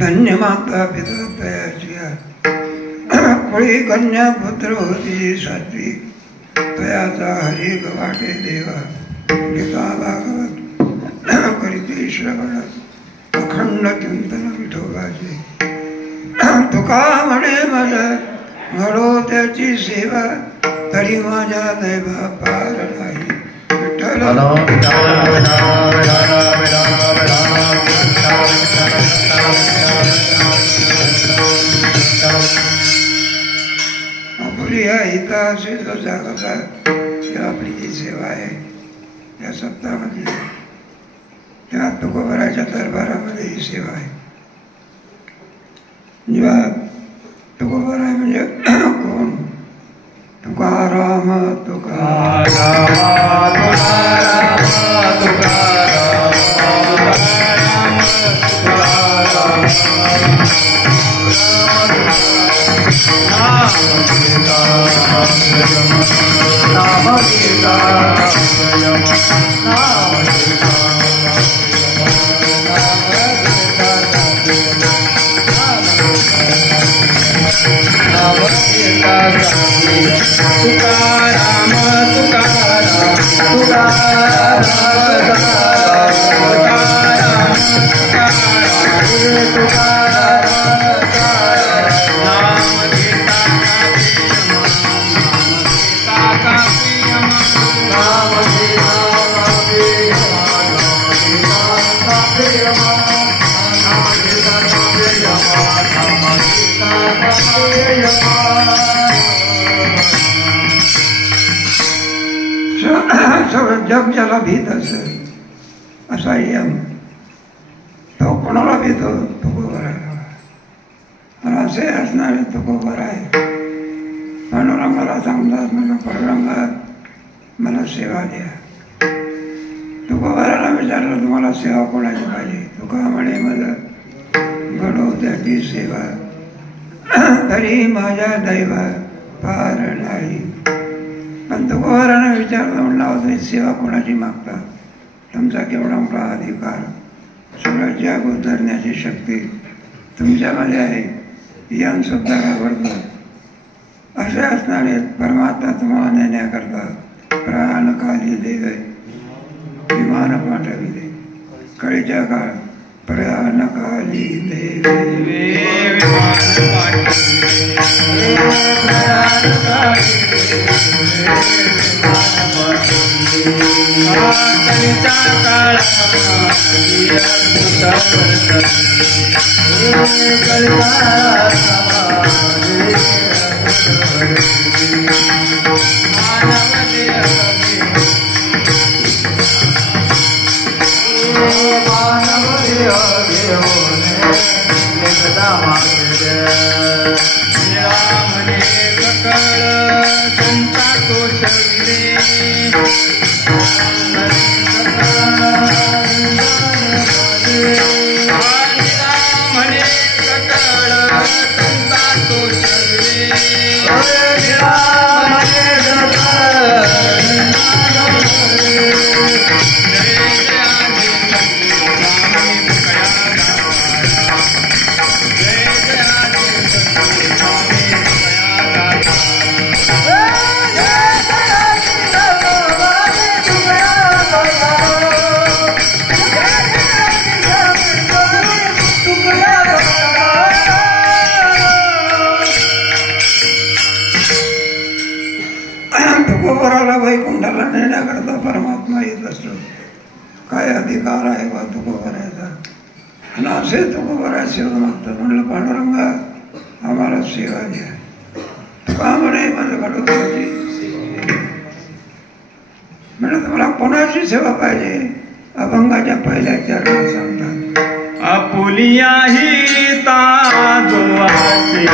धन्य माता पिता तयाचिया कोळी कन्या पुत्र होती सात्विक तयाचा हरी वाटे देवा गीता भागवत करीते श्रवण अखंड चिंतन विठोबाचे तुका म्हणे मला घडो त्याची सेवा तरी माझ्या दैवा पार नाही विठ्ठल आपली हिताचे जो जागता आपली जी सेवा आहे या सप्ताहामध्ये त्या तुकोबराच्या दरबारामध्ये ही सेवा आहे. जेव्हा तुकोबर आहे म्हणजे कोण? तुकाराम तुकाराम तुकाराम तुकाराम जग ज्याला भीत असेल असा यम तो कोणाला भीतो तुकोबराला. पण असे असणारे तुकोबर आहे. पांडुरंगाला सांगतात म्हणून पांडुरंगात मला सेवा द्या. तुकोबराला विचारलं तुम्हाला सेवा कोणाची पाहिजे. तुका म्हणे मला घडो त्याची सेवा तरी माझ्या दैव फार नाही. पण तुकोबरानं विचारलं म्हणलं तुम्ही सेवा कोणाची मागता. तुमचा केवढा मोठा अधिकार सगळं जग उद्धरण्याची शक्ती तुमच्यामध्ये आहे. यम सुद्धा घाबरतो. असे असणारे परमात्मा तुम्हाला नेण्याकरता प्राणकाली देवे विमान पाठविले. कळीच्या काळ प्राणकाली देवे वैकुंठाला नेण्याकरता परमात्मा येत असतो. काय अधिकार आहे बा तुकोबराचा. आणि असे तुकोबरा सेवा मागतात. म्हणलं पांडुरंगा आम्हाला सेवा द्या. तुका म्हणे माझं घडोबाची. म्हणलं तुम्हाला कोणाची सेवा पाहिजे. अभंगाच्या पहिल्या चरणात सांगतात आपुलिया हिता दुआसी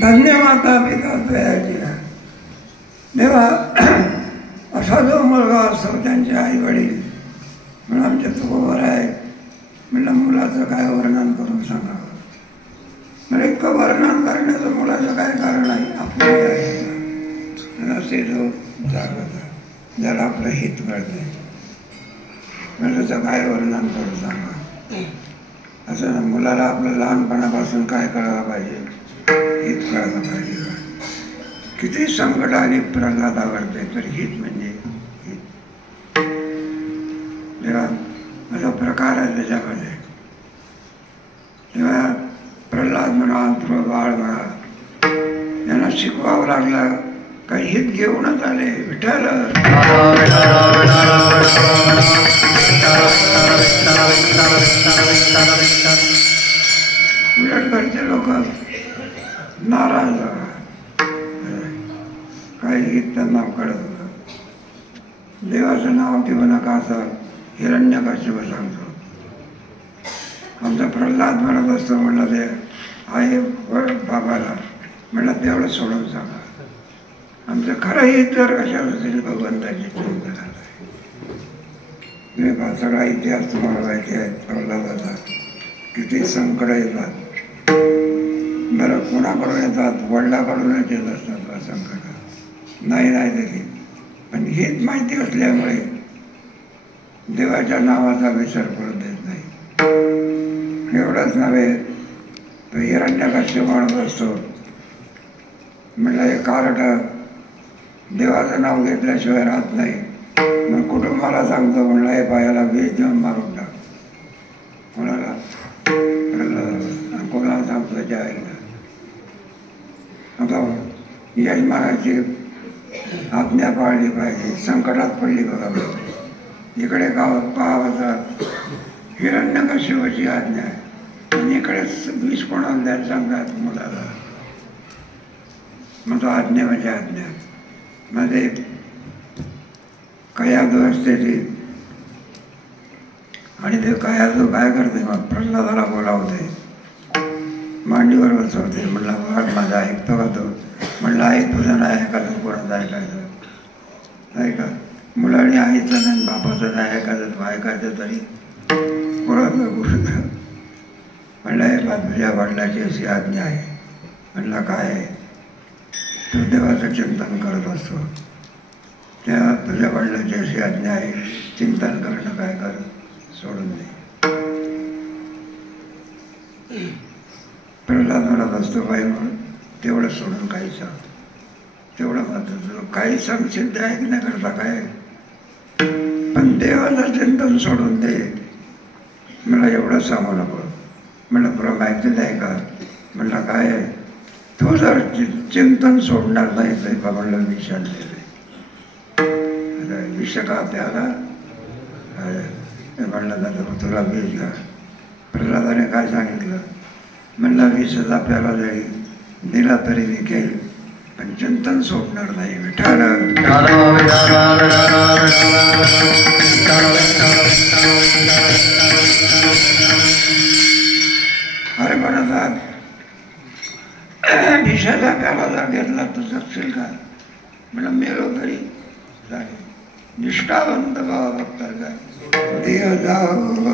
धन्य माता पिता तयाची. देवा असा जो मुलगा असतो त्यांचे आई वडील म्हणून आमच्या तुकोबर आहे. म्हणलं मुलाचं काय वर्णन करून सांगावं. म्हणजे इतकं वर्णन करण्याचं मुलाचं काय कारण आहे. आपलं असे जो जागृत ज्याला आपलं हित कळतंय म्हणजे त्याचं काय वर्णन करून सांगा. असं ना मुलाला आपलं लहानपणापासून काय कळायला पाहिजे. हित कळायला पाहिजे. किती संकट आली प्रल्हादा घडते तर हित म्हणजे हित. जेव्हा असा प्रकार आहे त्याच्यामध्ये तेव्हा प्रल्हाद म्हणा ध्रुव बाळ म्हणा यांना शिकवावं लागलं काही हित घेऊनच आले. विठ्ठल उलट घरचे लोक नाराज, काही हित त्यांना कळत होतं. देवाचं नाव घेऊ नका असं हिरण्यकश्यप सांगतो. आमचा प्रल्हाद म्हणत असतो, म्हणलं ते आहे बाबाला, म्हणलं तेवढं सोडून सांगा. आमचं खरं हित जर कशाला असेल भगवंताची चिंता आहे. तुम्ही सगळा इतिहास तुम्हाला माहिती आहे प्रल्हादाचा. किती संकट येतात. बरं कोणाकडून येतात? वडिलाकडूनच येत असतात संकट. नाही तरी पण हित माहिती असल्यामुळे देवाच्या नावाचा विसर पडू देत नाही. एवढंच नव्हे, तो हिरण्यकश्यप म्हणत असतो, म्हणलं हे कारट देवाचं नाव घेतल्याशिवाय राहत नाही. मग कुटुंबाला सांगतो, म्हणलं हे पायाला विष देऊन मारून टाक. कोणाला? कोणाला सांगतो? त्याच्या आईला. आता यजमानाची आज्ञा पाळली पाहिजे. संकटात पडली बघा, इकडे पाहावं हिरण्यकश्यपाची आज्ञा आहे आणि इकडे विष कोणाला द्यायला सांगतात मुलाला. मग तो आज्ञा म्हणजे आज्ञा. मध्ये कयादू असते ती, आणि ते कयादू काय करते, मग प्रल्हादाला बोलावते, मांडीवर बसवते. म्हणला वाढ माझा ऐकतो का तो? म्हणलं आई तुझं नाही ऐकायचं, कोणाचं ऐकायचं? ऐका मुलाने आईचं नाही बापाचं नाही ऐकायचं, ऐकायचं तरी कोणाचं गोष्ट. म्हणलं हे बा तुझ्या वडिलाची अशी आज्ञा आहे. म्हणलं काय आहे? तू देवाचं चिंतन करत असतो, तेव्हा तुझ्या वडिलाची अशी आज्ञा आहे, चिंतन करणं काय कर, सोडून दे. प्रल्हाद म्हणत असतो, बाई म्हणून तेवढं सोडून काही सांग, तेवढं मात्र तुझं काही सांगशील ते ऐकण्याकरता काय, पण देवाचं चिंतन सोडून दे. मला एवढं सांगू नको. म्हणलं तुला माहिती नाही का? म्हणलं काय आहे? तू जर चिंतन सोडणार नाही तर का? म्हणलं विष आणलेलं विष का प्याला? म्हणलं दादा तुला विष घ्या. प्रल्हादाने काय सांगितलं? म्हणलं विषाचा प्याला जरी दिला तरी विकेल, पण चिंतन सोडणार नाही. विठ्ठल अरे म्हणतात विषाचा प्याला जर घेतला तू जगशील का? म्हणलं मेलो तरी झाले. निष्ठावंत भाव भक्ताचा देह जावो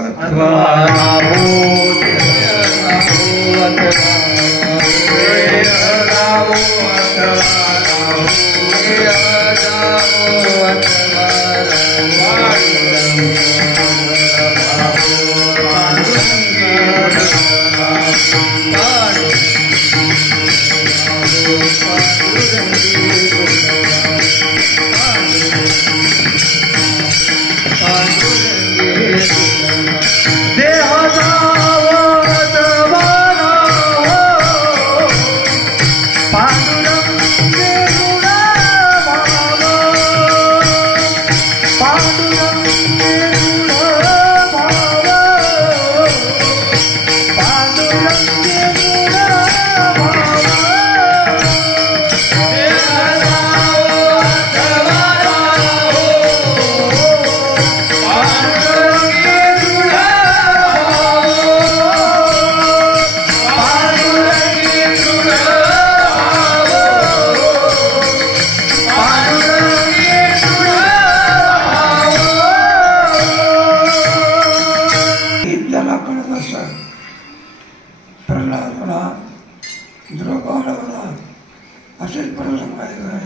असेच प्रसंग आहे.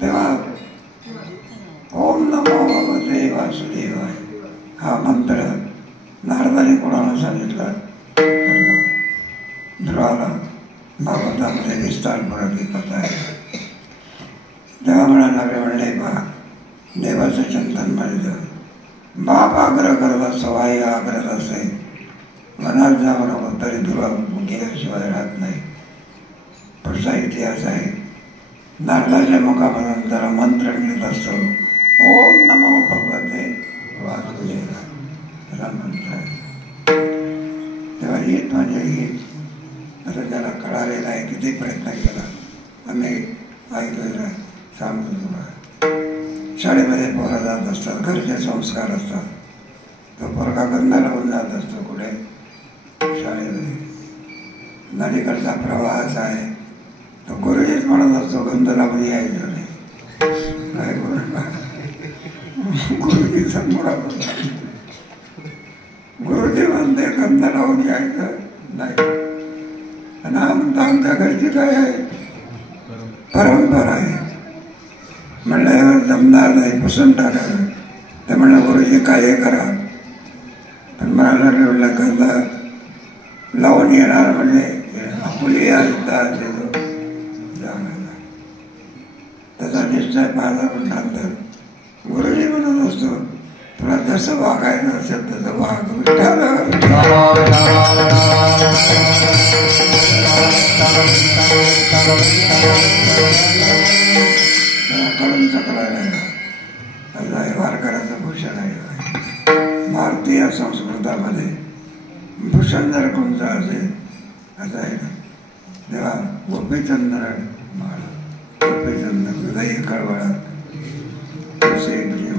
तेव्हा ओम नमो भगवते वासुदेवाय हा मंत्र नारदाने कोणाला सांगितलं? ध्रुवाला. भागवतामध्ये विस्तारपूर्वक कथा आहे. तेव्हा म्हणायला म्हणले बा देवाचं चिंतन म्हणायचं. बाप आग्रह करत असतो, आई आग्रह असते, मनात जावं नको तरी ध्रुवा गेल्याशिवाय राहत नाही. पुढचा इतिहास आहे. नारदाच्या मुखामधून जरा मंत्र घेत असतो, ओम नमो भगवते वासुदेवाय, असा मंत्र आहे. तेव्हा हित म्हणजे हित असं त्याला कळालेलं आहे. किती प्रयत्न केला आम्ही ऐकलेलं आहे. सांगतो तुम्हाला, शाळेमध्ये पोरं जात असतात, घरचे संस्कार असतात. तो पोरगा गंध लावून जात असतो कुठे शाळेमध्ये, नदीकडचा प्रवाहाचा आहे. तो गुरुजीच म्हणत असतो गंध लावून यायचं नाही. काय गुरुजीचा मुळा गुरुजी म्हणते गंध लावून यायचं नाही. आणि आमच्या घरची काय आहे परंपरा आहे. म्हणलं जमणार नाही, पुसून टाकायचं. ते म्हणलं गुरुजी काय करा, पण मला म्हणलं गंध लावून येणार म्हणजे आपली देतो जाण्याला. त्याचा निश्चय पाहिला म्हटल्यानंतर गुरुजी म्हणत असतो, तुला जसं वागायचं असेल तसं वाग. कळून चकला वारकऱ्याचं भूषण आहे. भारतीय संस्कृतामध्ये भूषण जर कोणतं असेल असं आहे ना, तेव्हा गोपीचंद्र माळ, गोपीचंद्र हृदय कळवळा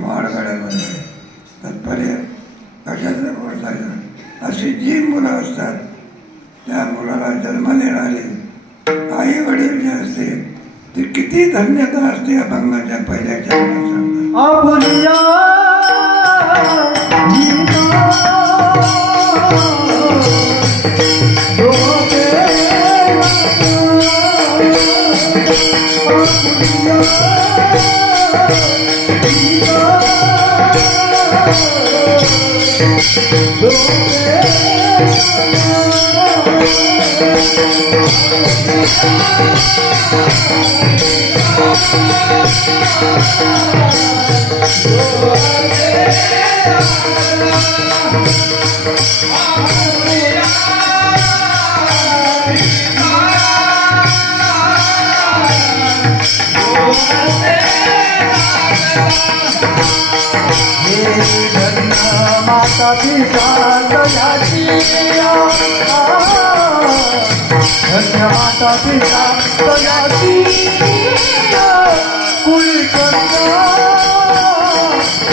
माळ गळ्यामध्ये तात्पर्य कशाचं बोलतायचं. अशी जी मुलं असतात त्या मुलाला जन्म देणारे आई वडील जे असते ती किती धन्यता असते. अभंगाच्या पहिल्या माता पिता दयाची, धन्य माता पिता दयाची, कुळी कन्या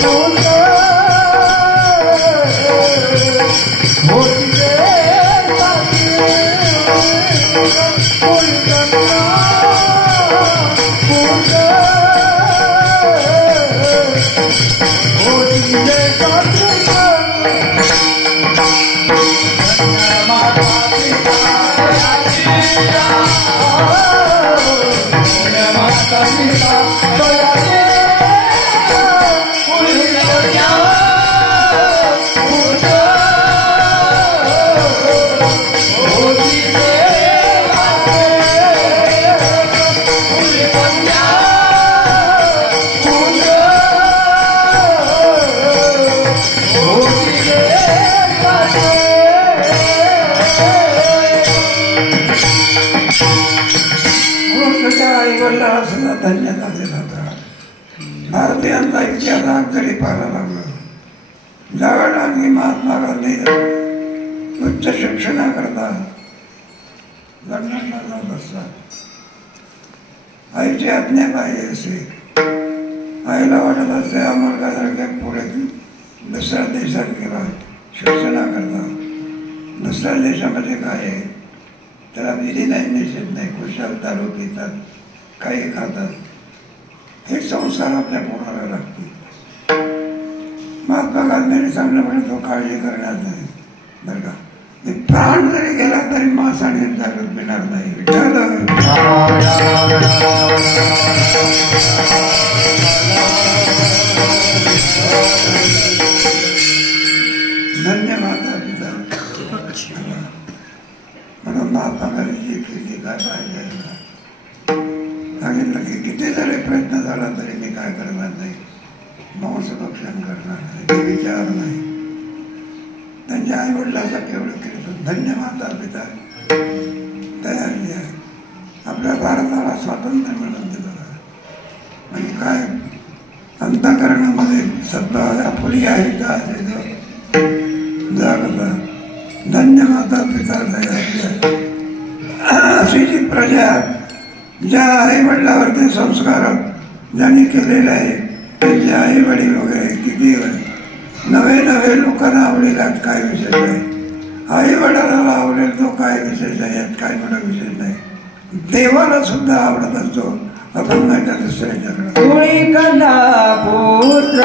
होती कुळी कन्या धन्यता दिला होता. भारतीयांचा इतिहास जरी पाहायला लागला, ज्यावेळेला की महात्मा गांधी उच्च शिक्षणाकरता लंडनला जात असतात, आईची आज्ञा पाहिजे असे. आईला वाटत असते अमेरिकासारख्या पुढे दुसऱ्या देशात गेला शिक्षणाकरता. दुसऱ्या देशामध्ये काय आहे त्याला विधी नाही, निषेध नाही, खुशाल दारू पितात, काही खातात. हे संसार आपल्या पोराला लागतील. महात्मा गांधींनी चांगलं म्हणे तो काळजी करणार नाही बरं का. प्राण जरी गेला तरी मांस आणि जागृत पिणार नाही. धन्य माता पिता. म्हणून महात्मा गांधीची कृती काय पाहिजे सांगितलं की किती जरी प्रयत्न झाला तरी मी काय करणार नाही, मांसभक्षण करणार नाही, ते विचार नाही. त्यांच्या आई वडिलाचं केवढं केलं. धन्य माता पिता तयारी आहे. आपल्या भारताला स्वातंत्र्य मिळून दिलं. अंतःकरणामध्ये सद्भाव फुली आहे का जागता धन्य माता पिता दया अशी जी प्रजा ज्या आई वडिलावरती संस्कार ज्यांनी केलेले आहे त्यांचे आई वडील वगैरे किती नवे लोकांना आवडेल यात काय विशेष नाही. आई वडिलाला आवडेल तो काय विशेष आहे यात काय मोठा विशेष नाही. देवाला सुद्धा आवडत असतो अभंगाच्या दुसऱ्याच्याकडे कोणी कन्या पुत्र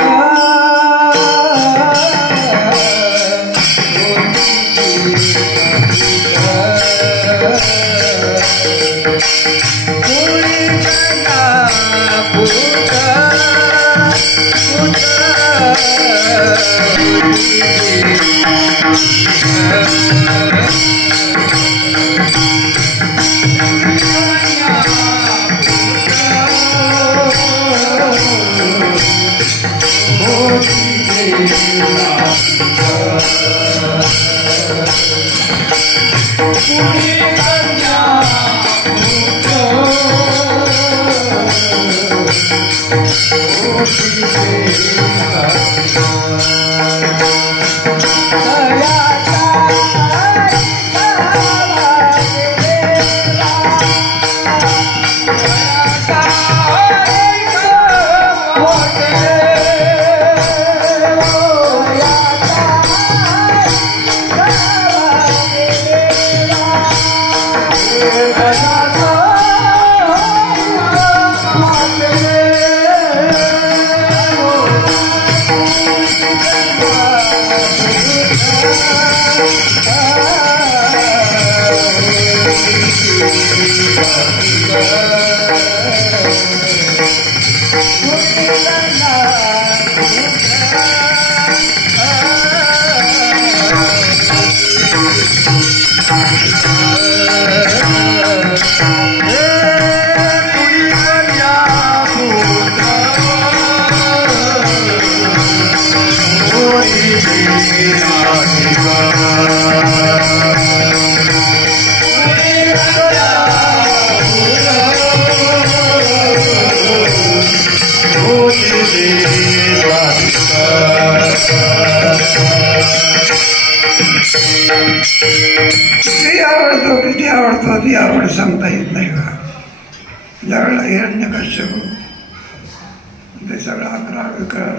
किती आवडतो ती आवड सांगता येत नाही का. ज्यावेळेला हिरण्यकश्यप ते सगळं 11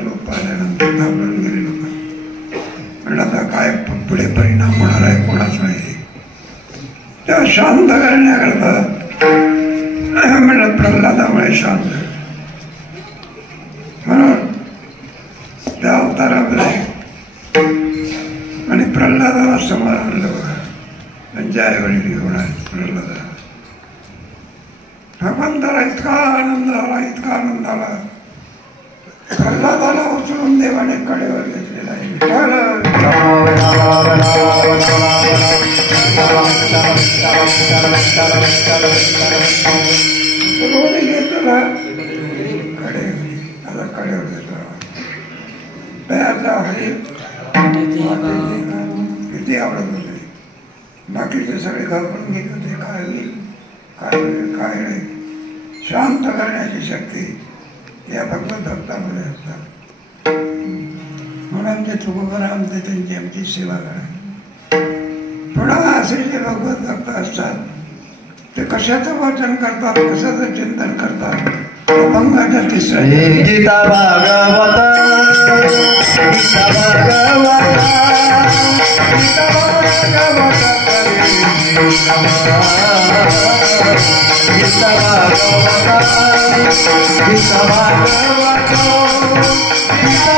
लोक पाहिल्यानंतर घाबरून गेले लोक. म्हणलं आता काय पुढे परिणाम होणार आहे कोणाच माहिती. तेव्हा शांत करण्याकरता म्हणलं प्रल्हादामुळे शांत म्हणून त्या अवतारामध्ये आणि प्रल्हादाला समोर आणलं बघा. त्यांच्या आई वडील घेऊन आहेत प्रल्हादाला. भगवंताला इतका आनंद आला प्रल्हादाला उचलून देवाने कडेवर घेतलेला आहे. घेतला कडे आता कडेवर घेतला. हरी किती आवडत होते. बाकीचे सगळे घाबरून घेत होते. काय होईल काय होईल काय नाही. शांत करण्याची शक्ती या भगवत भक्तामध्ये असतात. म्हणून ते तुकोबराम ते त्यांची आमची सेवा करा. पुन्हा असे जे भगवत भक्त असतात ते कशाचं वाचन करतात कशाचं चिंतन करतात. अभंगाच्या तिसऱ्या गीता भागवत गीता भागवत गीता भागवत गीता भागवत गीता भागवत गीता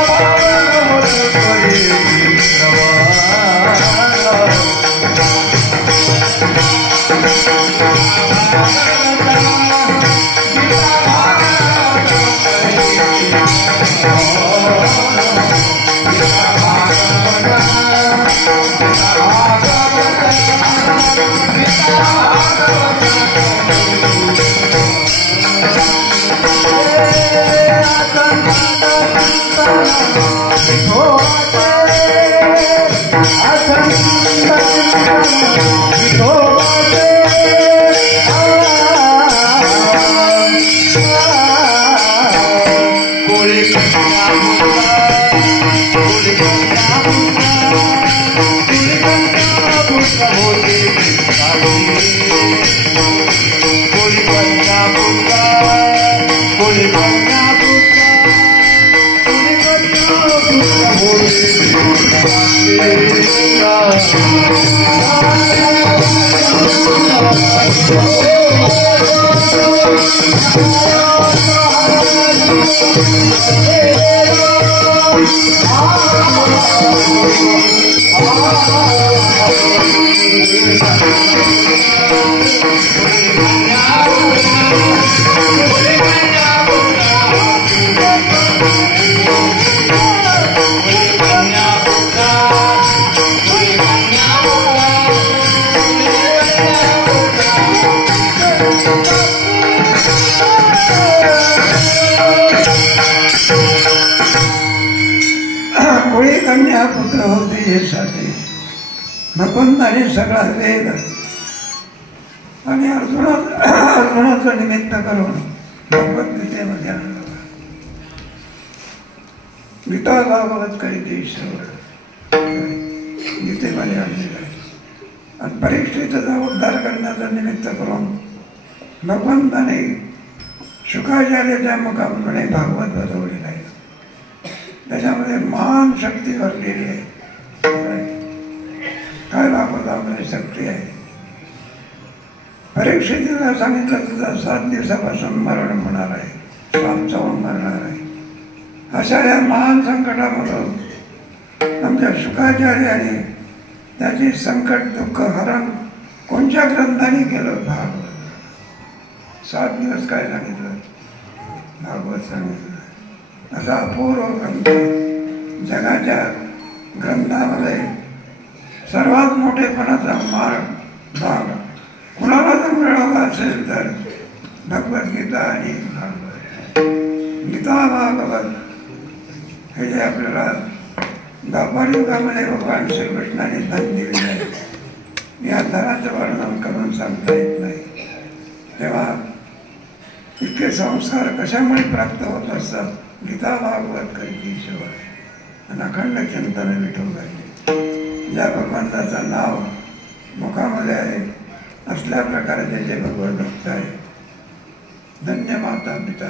कोळी कोणी कन्या पुत्र कोणी कन्या पुत्र कोणी कन्या कोळी कन्या पुत्र होते हे साठी भगवंताने सगळा वेद आणि अर्जुनाचं निमित्त करून भगवद्गीतेमध्ये आणलं. गीता भागवत करीत ईश्वर गीतेमध्ये आणलेलं आहे. आणि परीक्षेचा उद्धार करण्याचं निमित्त करून भगवंताने शुकाचार्याच्या मुखाप्रमाणे भागवत बसवलेलं आहे. त्याच्यामध्ये महान शक्ती भरलेली आहे. काय भागवतामध्ये शक्ती आहे. परीक्षेला सांगितलं तुझा 7 दिवसापासून मरण होणार आहे, श्वास चावून मरणार आहे. अशा या महान संकटामधून आमच्या शुकाचार्याने त्याचे संकट दुःख हरण कोणत्या ग्रंथाने केलं? भागवत. 7 दिवस काय सांगितलं? भागवत सांगितलं. असा अपूर्व ग्रंथ जगाच्या ग्रंथामध्ये सर्वात मोठेपणाचा भाग कुणाला जर मिळाला असेल तर भगवद्गीता आणि भागवत. गीता भागवत हे जे आपल्याला द्वापर युगामध्ये भगवान श्रीकृष्णाने धन दिलेलं आहे, या धनाचं वर्णन करून सांगता येत नाही. तेव्हा इतके संस्कार कशामुळे प्राप्त होत असतात? गीता भागवत करीत ईश्वर आणि अखंड चिंतन विठू पाहिजे. ज्या भगवंताचं नाव मुखामध्ये आहे असल्या प्रकारचे जे भगवत भक्त आहे, धन्य माता पिता.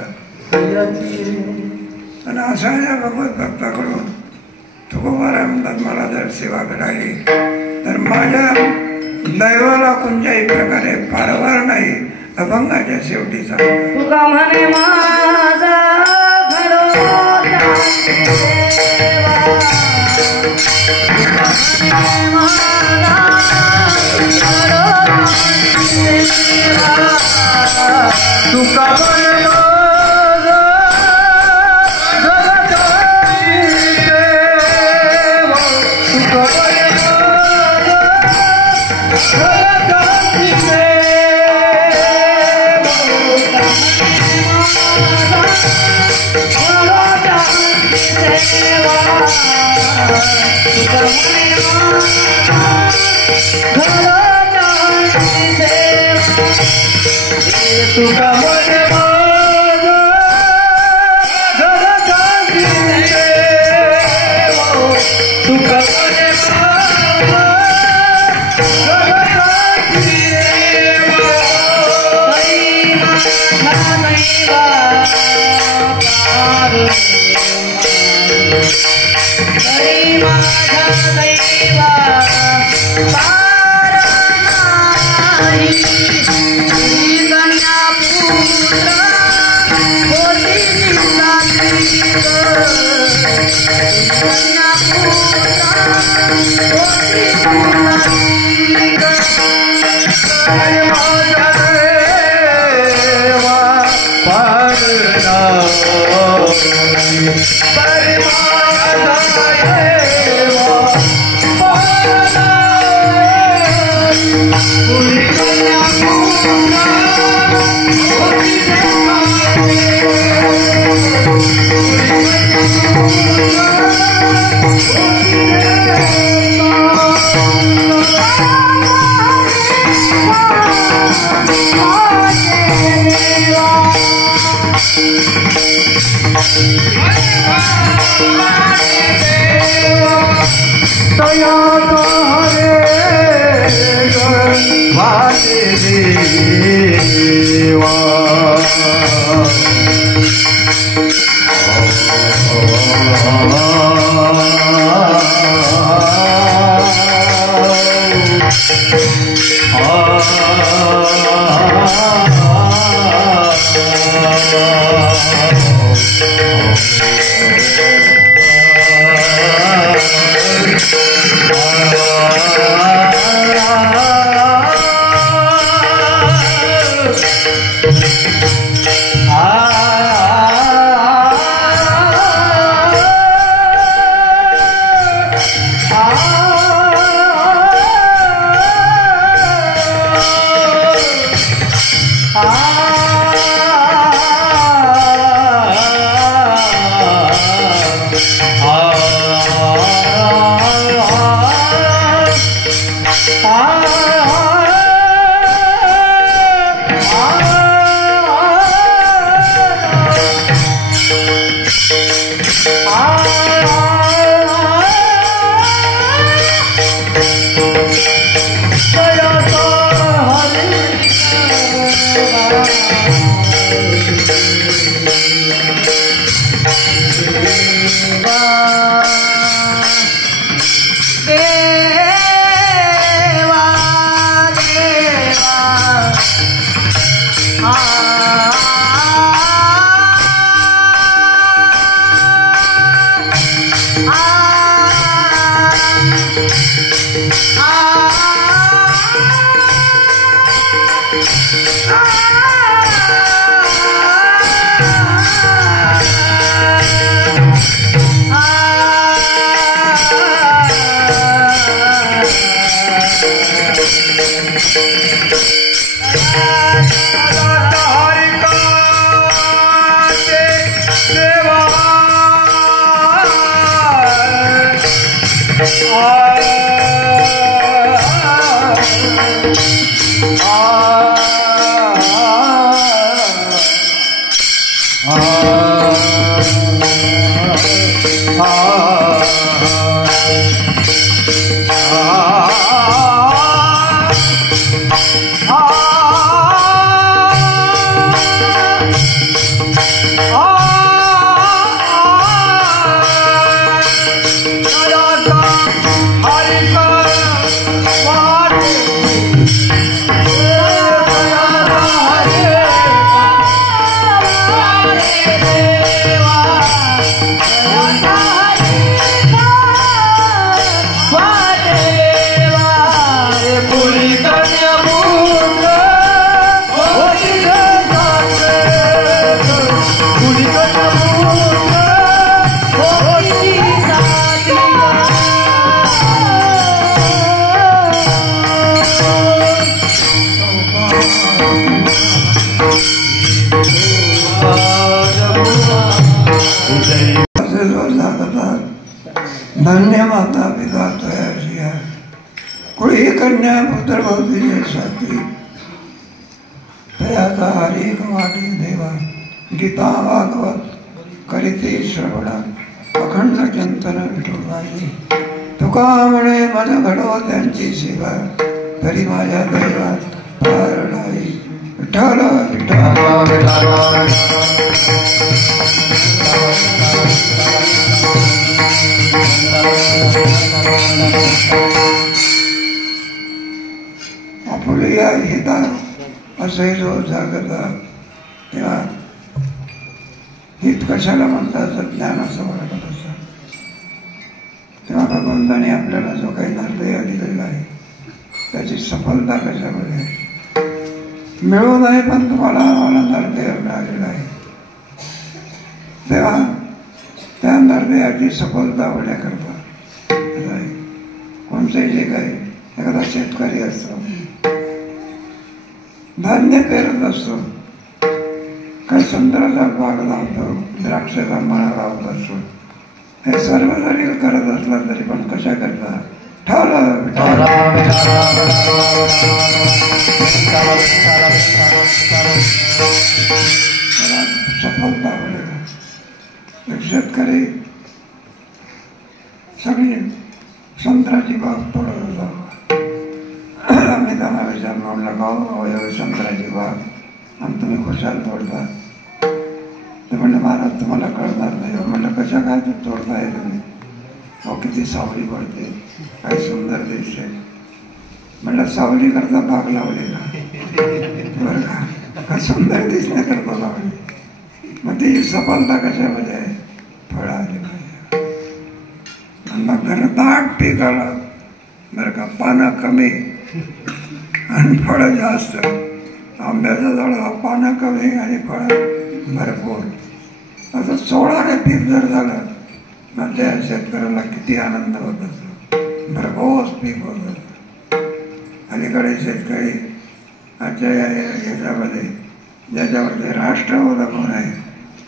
आणि अशा या भगवत भक्ताकडून तुकोबा म्हणतात मला जर सेवा करावी तर माझ्या दैवाला कोणत्याही प्रकारे पारवार नाही. अभंगाच्या शेवटी तुका म्हणे माझा तया हरे वाटे धन्य माता पिता तयासिया कुळी कन्या पुत्र भोवतीचे साथी तयाचा हरिक वाटी देवा गीता भागवत करीते श्रवण अखंड चिंतन विठुराई तुका म्हणे मन घडव त्यांची सेवा तरी माझ्या दैवात फार नाही विठ्ठल आपुलिया हिता असे जो जागता तेव्हा हित कशाला म्हणतात जर ज्ञान असं वाटत असतं तेव्हा भगवंताने आपल्याला जो काही निर्दय दिलेला आहे त्याची सफलता कशामध्ये आहे मिळू नये पण तुम्हाला आम्हाला निर्दय मिळालेला आहे तेव्हा त्या निर्दयाची सफलता होण्याकरता कोणते जे काही एखादा शेतकरी असतो धान्य पेरत असतो काही संत्र्याचा बाग लावतो द्राक्षाचा मळा लावत असतो हे सर्व जरी करत असला तरी पण कशा करता सफलता होईल शेतकरी सगळी संत्र्याची बाग तोडत होता आम्ही त्यांना विचार म्हणलं गाव एवढी संत्र्याची बाग आणि तुम्ही खुशाल तोडता. ते म्हणलं महाराज तुम्हाला कळणार नाही. म्हणलं कशा काय ते तोडताय तुम्ही? अहो किती सावली पडते, काय सुंदर दिसते. म्हणलं सावली करता बाग लावली का? बरं का सुंदर दिसण्याकरता लावली. मग ती सफलता कशामध्ये आहे? फळं आली पाहिजे. आणि मग घनदाट पीक आलं बरं का, पानं कमी आणि फळं जास्त. आंब्याचं झाड पानं कमी आणि फळं भरपूर. असं सोळाने पीक जर झालं मग त्या शेतकऱ्याला किती आनंद होत असतो. भरघोस पीक होत असतं. अलीकडे शेतकरी आजच्या याच्यामध्ये ज्याच्यामध्ये राष्ट्र अवलंबून आहे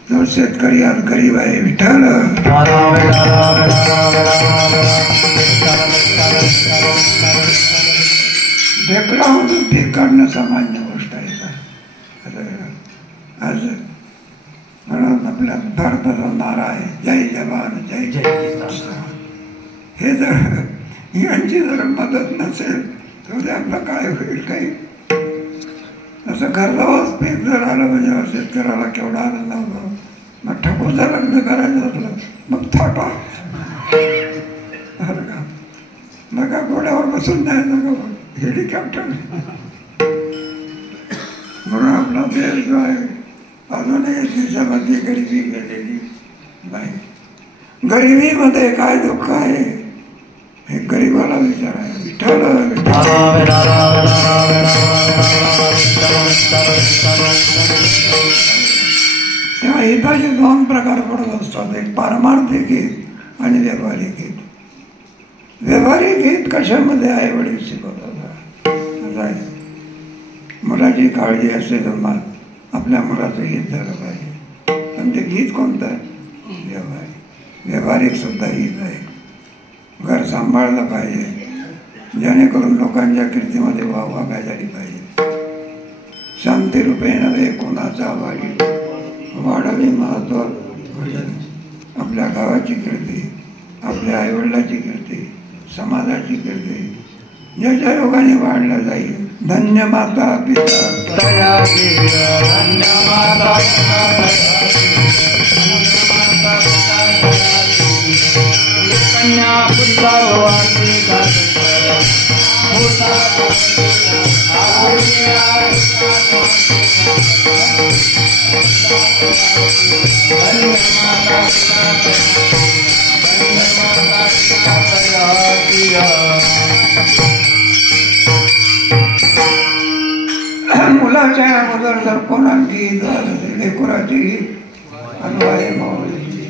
तो शेतकरी आज गरीब आहे. विठ्ठल ढेकळामधून पीक काढणं सामान्य गोष्ट आहे का? आज म्हणून आपल्या भारताचा नारा आहे जय जवान जय जय किसान. हे जर यांची जर मदत नसेल तर आपलं काय होईल? काही असं घरगावाच पीक जर आलं म्हणजे शेतकऱ्याला केवढा आनंद होतो. मग ठाकूरचं लग्न करायचं असलं मग थाटा बरं का, मग का घोड्यावर बसून द्यायचं का हेलिकॉप्टर. म्हणून आपला देश जो आहे अजूनही देशामध्ये गरिबी गेलेली नाही. गरिबीमध्ये काय दुःख आहे हे गरीबाला विचारायला. विठ्ठल तेव्हा हिताचे दोन प्रकार पडत असतात. एक पारमार्थिक हित आणि व्यावहारिक हित. व्यावहारिक हित कशामध्ये आई वडील शिकवतात. मुलाची काळजी असेल तर आपल्या मुलाचं हित झालं पाहिजे. पण ते गीत कोणतं? व्यावहारिक. व्यावहारिक सुद्धा हित आहे. घर सांभाळलं पाहिजे जेणेकरून लोकांच्या कीर्तीमध्ये वाहवा काय झाली पाहिजे. शांतीरूपे नव्हे कोणाचा वाढी वाढावी महत्व. आपल्या गावाची कीर्ती, आपल्या आईवडिलाची कीर्ती, समाजाची कीर्ती ज्याच्या योगाने वाढलं जाईल. धन्य माता पिता कन्या मुलाच्या अगोदर जर कोणाची लेकराची अनुवाय माऊलीची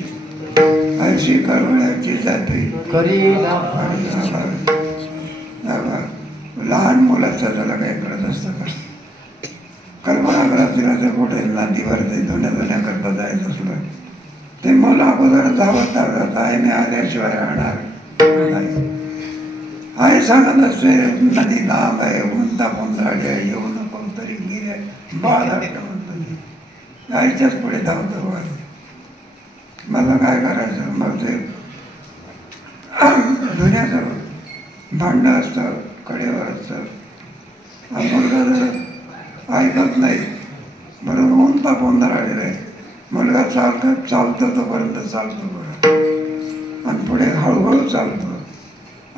ऐशी करुण्याची जाते. लहान मुलाचं त्याला काय करत असतं का? कल्पना करा तिला जर कुठे नदीवर ते धुण्या करता जायचं असलं ते मुलं अगोदर धावत धावत आहे मी आल्याशिवाय राहणार नाही. आई सांगत असते नदी लांब आहे उंता पोंदराडी आहे येऊ नको तरी गिरे बाळ म्हणतो. आईच्याच पुढे धावतो. मला काय करायचं? मग ते धुण्याचं भांडणं असतं कडेवर असतं. हा मुलगा जर ऐकत नाही म्हणून उंता पोंदराडी आहे. मुलगा चालतो तोपर्यंत चालतो बरं आणि पुढे हळूहळू चालतो.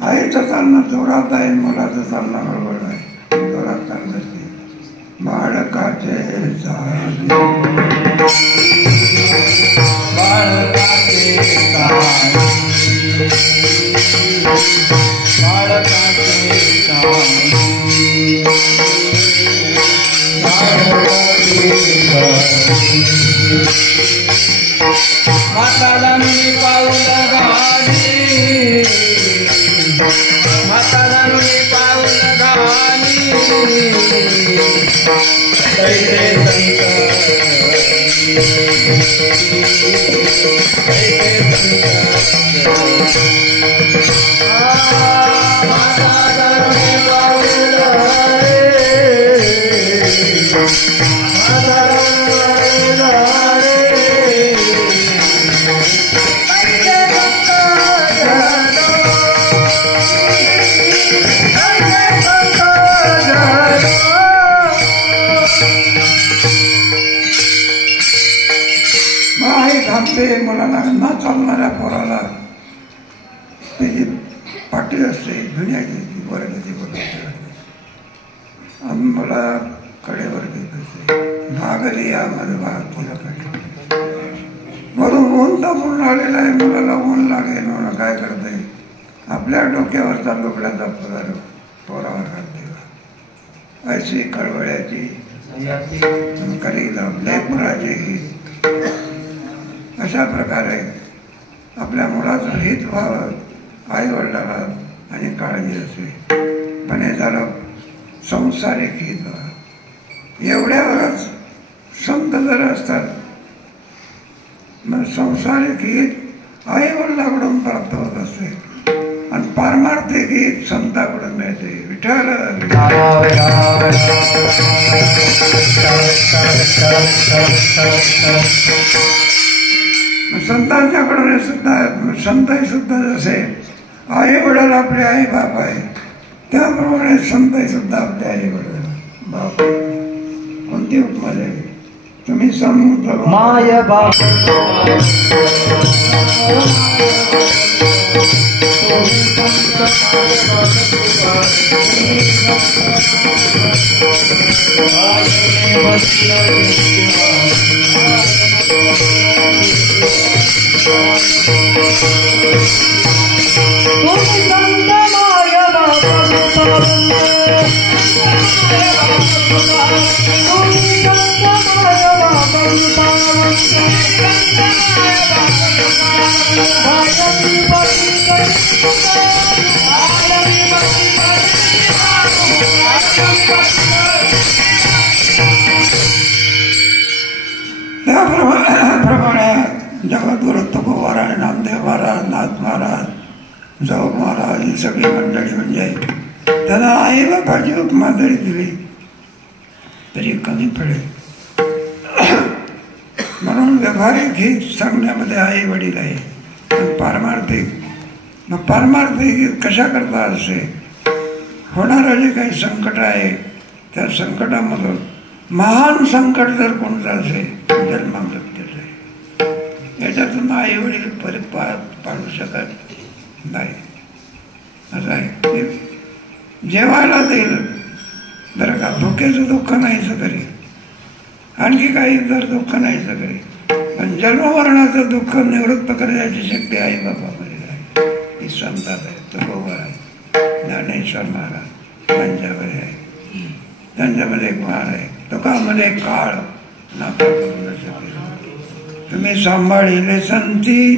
आईचं चालणं जोरात आहे मुलाचं चालणं हळूहळू आहे. जोरात चाललं ते बाळकाचे माता पाऊल घाली माता पाऊल घाली कैसे त्याची पाटी असते दुनियाची ती वर्गाची बघायची आम्हाला कडेवर घेत असते भागली यामध्ये भाग तुला कडे वरून ऊन तापून आलेला आहे मुलाला ऊन लागेल म्हणून काय करते आपल्या डोक्यावरचा डोकड्याचा पदार पोरावर काढते ऐशी कळवळ्याची करीला लेपुराची अशा प्रकारे आपल्या मुलाचं हित व्हावं आई वडिलाला आणि काळजी असते पण हे झालं संसारिक हित व्हावं एवढ्यावरच संत जर असतात मग संसारिक हित आई वडिलाकडून प्राप्त होत असते आणि पारमार्थिक हित संताकडून मिळते विठ्ठल संतांच्याकडून सुद्धा संतही सुद्धा जसे आई वडील आपले आई बाप आहे त्याप्रमाणे संतही सुद्धा आपले आई वडील बाप कोणती उपमा द्यावी तुम्ही समुद्र माय बाप त्याप्रमाणे जगद्गुरु तुकोबा महाराज नामदेव महाराज नाथ महाराज जवळ महाराज ही सगळी मंडळी म्हणजे त्यांना आई बापाची उपमा जरी दिली तरी कमी पडेल म्हणून व्यावहारिक हित सांगण्यामध्ये आई वडील आहे पण पारमार्थिक मग पारमार्थिक हित कशा करता असते होणारं जे काही संकट आहे त्या संकटामधून महान संकट जर कोणतं असेल जन्ममृत्यूचं आहे याच्यातून आई वडील पाडू शकत नाही असं आहे जेवायला देईल बरं का भुकेचं दुःख नाहीच करी आणखी काही जर दुःख नाहीच करी पण जन्ममरणाचं दुःख निवृत्त करण्याची शक्ती आई बापामध्ये आहे ही संतात आहे तुकोबा आहे ज्ञानेश्वर महाराज त्यांच्यामध्ये आहे त्यांच्यामध्ये एक वार आहे तुकामध्ये काळ नाका करू न शकेल तुम्ही सांभाळिले संती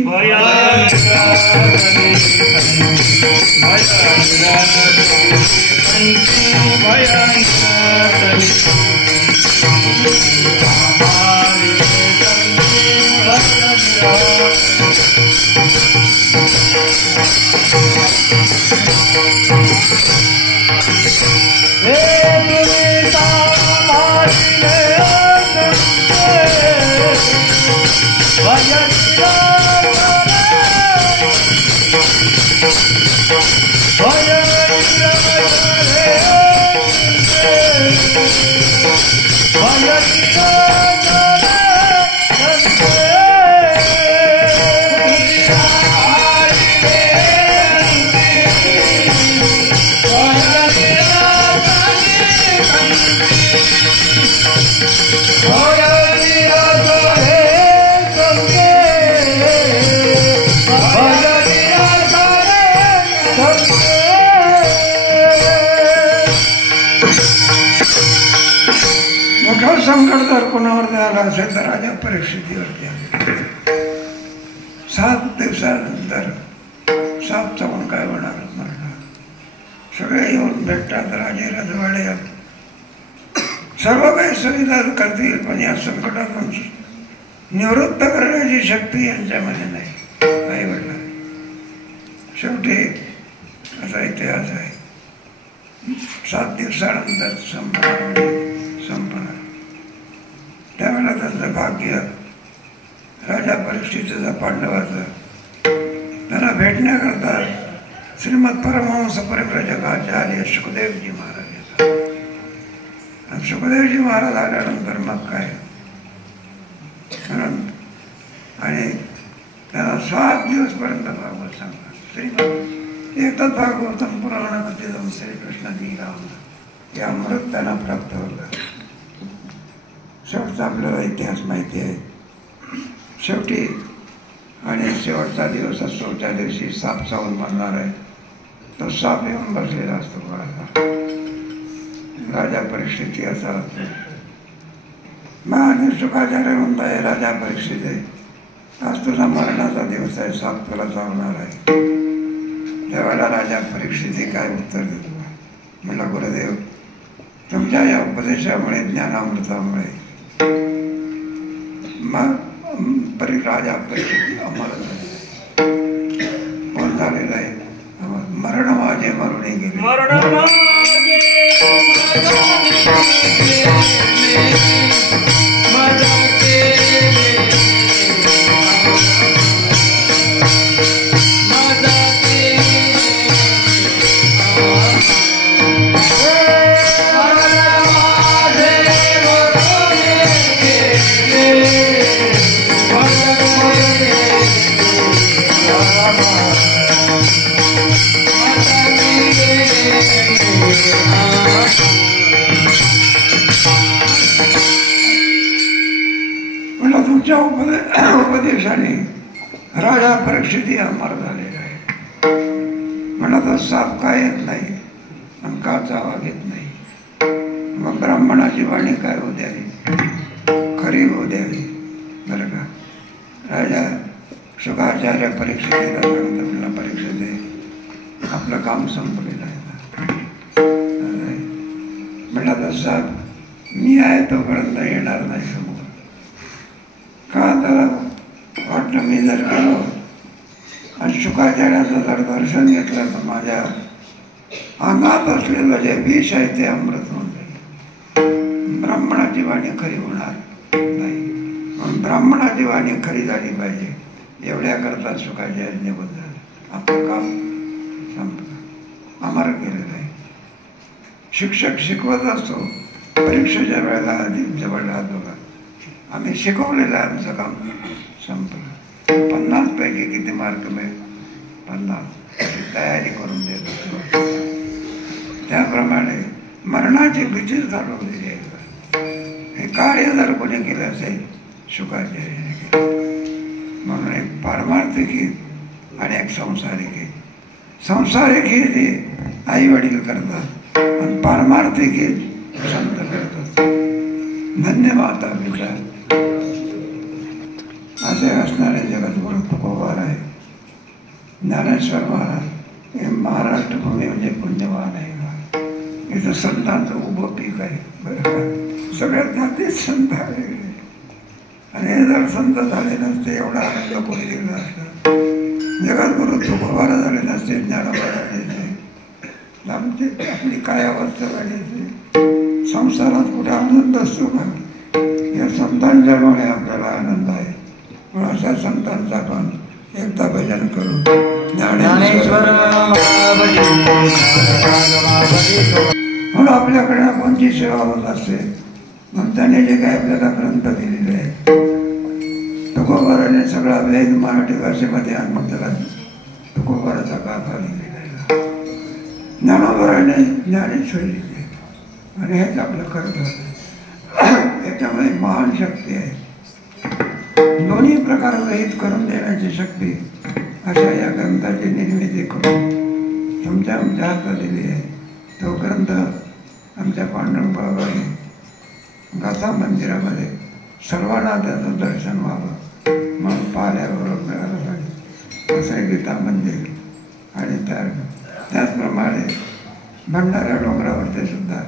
मोठं संकट जर कोणावर आलं असेल तर राजा परिस्थितीवरती आले 7 दिवसानंतर साप चावून काय होणार मरणार सगळे येऊन भेटतात राजे रजवाडे सर्व काही सुविधा करतील पण या संकटातून निवृत्त करण्याची शक्ती यांच्यामध्ये नाही आई वडला शेवटी असा इतिहास आहे 7 दिवसानंतर संपणार त्यावेळेला त्यांचं भाग्य राजा परिस्थितीचं पांडवाचं त्यांना भेटण्याकरता श्रीमद परमहंस परिव्राजकाचार्य सुखदेवजी महाराज येतात आणि सुखदेवजी महाराज आल्यानंतर मग काय आणि त्यांना 7 दिवसपर्यंत भागवत सांगतात श्रीमद एकदा भागवतम पुराणामध्ये जाऊन श्रीकृष्णाने रावला हे अमृत त्यांना प्राप्त होतं. शेवटचा आपल्याला इतिहास माहिती आहे. शेवटी आणि शेवटचा दिवस असतो त्या दिवशी साप चावून मारणार आहे. तो साप येऊन बसलेला असतो कोणाचा राजा परीक्षित असा असतो. महान शुकाचार्य म्हणताय राजा परीक्षित आहे, आज तुझा मरणाचा दिवस आहे, साप तुला चावणार आहे. त्यावेळेला राजा परीक्षित काय उत्तर देतो मला, गुरुदेव तुमच्या या उपदेशामुळे ज्ञानामृतामुळे राजा परीक्षित अमर कोण झालेला आहे. मरण माझे मरुणे गेले, तुमच्या उपदेशाने राजा परीक्षित अमर झालेला आहे. म्हणत साप काय येत नाही, अंकाचा आवाज येत नाही. मग ब्राह्मणाची वाणी काय होऊ द्यावी, खरी होऊ द्यावी. बरं का, राजा शुकाचार्य परीक्षितेला सांगतो तुला परीक्षित आपलं काम संपलेलं आहे. म्हणलं साप मी आहे तोपर्यंत येणार नाही समोर. का त्याला वाटलं मी जर गेलो आणि शुकाचार्याचं जर दर्शन घेतलं तर माझ्या अंगात असलेलं जे विष आहे ते अमृत होऊन जाईल. ब्राह्मणाची वाणी खरी होणार नाही, म्हणून ब्राह्मणाची वाणी खरी झाली पाहिजे. एवढ्या करता शुकाचार्याने बद्दल आपलं काम संपलं, अमर केलेलं आहे. शिक्षक शिकवत असतो, परीक्षेच्या वेळेला आधी जवळ राहत बघा आम्ही शिकवलेलं आहे, आमचं काम संपलं. 50 पैकी किती मार्क मिळेल, 50 तयारी करून देतो. त्याप्रमाणे मरणाची भीतीच घालवलेली आहे. हे कार्य जर कोणी केलं असेल शुकाचार्याने केलं. म्हणून एक पारमार्थिक हित आणि एक सांसारिक हित. सांसारिक हित आई वडील करतात आणि पारमार्थिक हित संत करतात. धन्य माता पिता असे असणारे जगद्गुरु तुकोबार आहे. ज्ञानेश्वर महाराज हे महाराष्ट्र भूमी म्हणजे पुण्यवान आहे. इथं संतांचं उभं पीक आहे. बरं का, सगळ्यात जातीत संत आहे. आणि हे जर संत झाले नसते एवढा आनंद कोणी दिला असता. जगद्गुरु तुकोबार झाले नसते, ज्ञानोबा झाले नाही, आमची आपली काय अवस्था झाली असते. संसारात कुठे आनंद असतो का, या संतांच्यामुळे आपल्याला आनंद आहे. म्हणून अशा संतांचा पण एकदा भजन करू. ज्ञानेश्वर म्हणून आपल्याकडे कोणती सेवा होत असते, मग त्याने जे काही आपल्याला ग्रंथ दिलेले आहे तुकोबाराने सगळा वेद मराठी भाषेमध्ये आणि मग त्याला तुकोबाराचा गाथा लिहिलेला आहे. ज्ञानोबाराने ज्ञानेश्वरी लिहिली आणि हेच आपलं कर्तव्य आहे. याच्यामध्ये महान शक्ती आहे. दोन्ही प्रकार रहित करून देण्याची शक्ती अशा या ग्रंथाची निर्मिती करून तुमच्या आमच्या हातात दिली आहे. तो ग्रंथ आमच्या पांडुरंग बाबाने गाथा मंदिरामध्ये सर्वांना त्याचं दर्शन व्हावं म्हणून पाहिल्याबरोबर मिळालं पाहिजे. असं आहे गीता मंदिर. आणि त्याचप्रमाणे भंडारा डोंगरावरती सुद्धा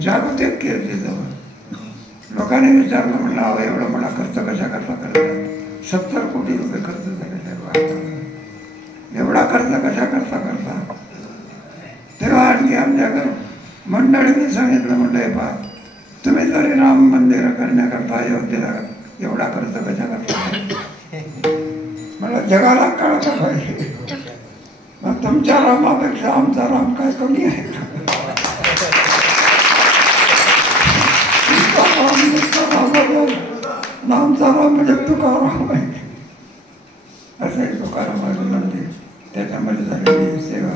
जागतिक कीर्तीजवळ लोकांनी विचारलं, म्हणलं अहो एवढं मला खर्च कशा करता करतात, 70 कोटी रुपये खर्च झाले. एवढा खर्च कशा करता करता. तेव्हा आणखी आमच्या मंडळीने सांगितलं, म्हणलं पहा तुम्ही जरी राम मंदिर करण्याकरता अयोध्येला एवढा खर्च कशा करता. मला जगाला कळलं पाहिजे मग तुमच्या रामापेक्षा आमचा राम काय कमी आहे का. आमचा राम म्हणजे तुकाराम आहे. असं तुकारामाचं मंदिर त्याच्यामध्ये झालेली सेवा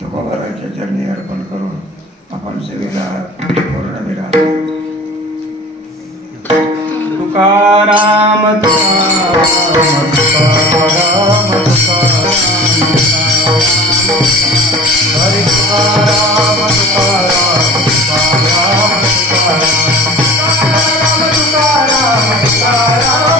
तुकोबाराच्या चरणी अर्पण करून आपण सेवेला पूर्ण विराम. तुकाराम तुकाराम तुकाराम हरि तुकाराम तुकाराम तुकाराम तुकाराम तुकाराम